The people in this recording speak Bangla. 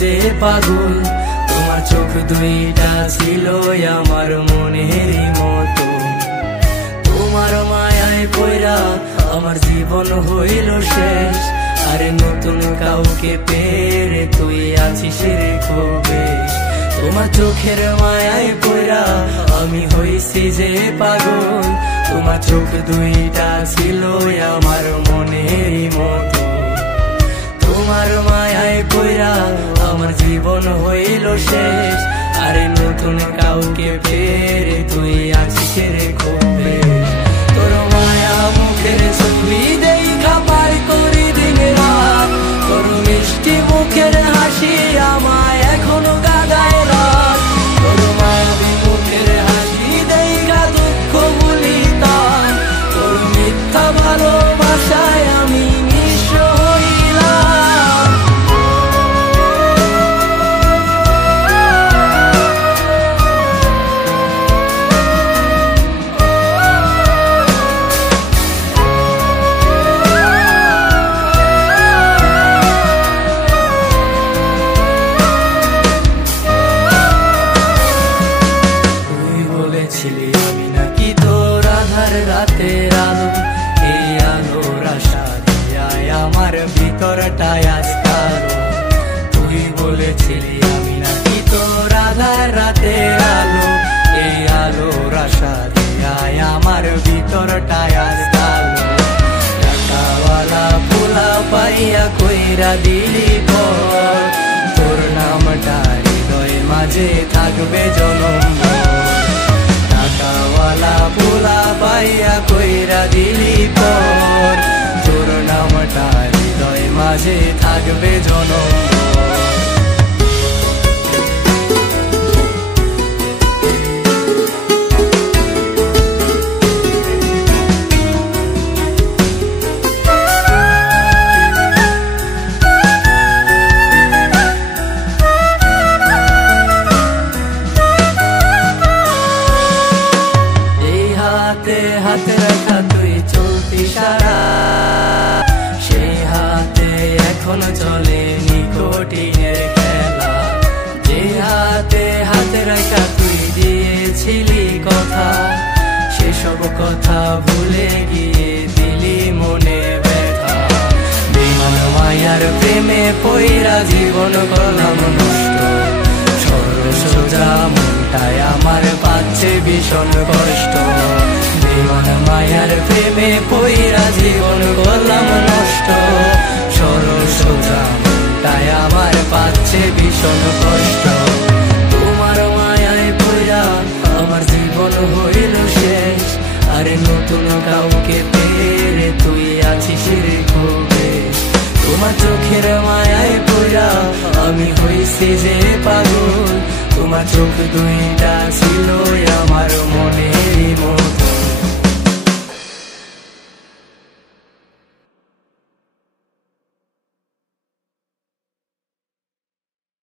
যে পাগল, তোমার চোখ দুইটা ছিল আমার মনেরই মতো। তোমার মায়ায় পয়রা আমার জীবন হইল শেষ, আরে নতুন কাউকে পেরে তুই আছিস রে খুব বেশ। তোমার চোখের মায়ায় পয়রা আমি হইছি যে পাগল, তোমার চোখ দুইটা ছিল আমার মনেরই মতো। তোমার মায়ায় পয়রা আমার জীবন হইল শেষ, আরে নতুন কাউকে পেরে তুই আছিস রে খুব বেশ। তোর মায়া মুখের ছবি দেখা পার করি দিন রাত, তোর মিষ্টি মুখের হাসি আমায় এখনো কাঁদায় রাত। তোর মায়াবী মুখের হাসি দেখা দুঃখ ভুলি তার, তোর মিথ্যা ভালোবাসায় আমি নিঃস্ব হইলাম। ছিলি আমি নাকি তোর আধার রাতের আলো, এই আলোর আশা দিয়ায় আমার ভিতরটায় আজ কালো। তুই বলেছিলি আমি নাকি তোর আধার রাতের আলো, এই আলোর আশা দিয়ায় আমার ভিতরটায় আজ কালো। টাকাওয়ালা পোলা পাইয়া কইরা দিলি পর, তোর নামটা হৃদয়ের মাঝে থাকবে জনম। টাকাওয়ালা পোলা পাইয়া কইরা দিলি পর, তোর নামটা হৃদয় মাঝে থাকবে জনম। হাতে রাখা তুই চলতি সারা, সেই হাতে এখন চলে নিকোটিনের খেলা। যে হাতে হাতে রাখা তুই দিয়েছিলি কথা, সেসব কথা ভুলে গিয়ে দিলি মনে ব্যথা। বিমান মায়ার প্রেমে পয়রা জীবন করলাম নষ্ট, সোজা মনটায় আমার পাচ্ছে ভীষণ কষ্ট। বিমান মায়ার প্রেমে পয়রা জীবন করলাম নষ্ট, সোজা মনটায় আমার পাচ্ছে ভীষণ কষ্ট। তোমার মায়ায় পয়রা আমার জীবন হইল শেষ, আরে নতুন কাউকে পেরে তুই আছিস রে খুব বেশ। তোমার চোখের মায়ায় পয়রা আমি হইছি যে পাগল, তোমার চোখ দুইটা ছিল আমার মনেরই মতো।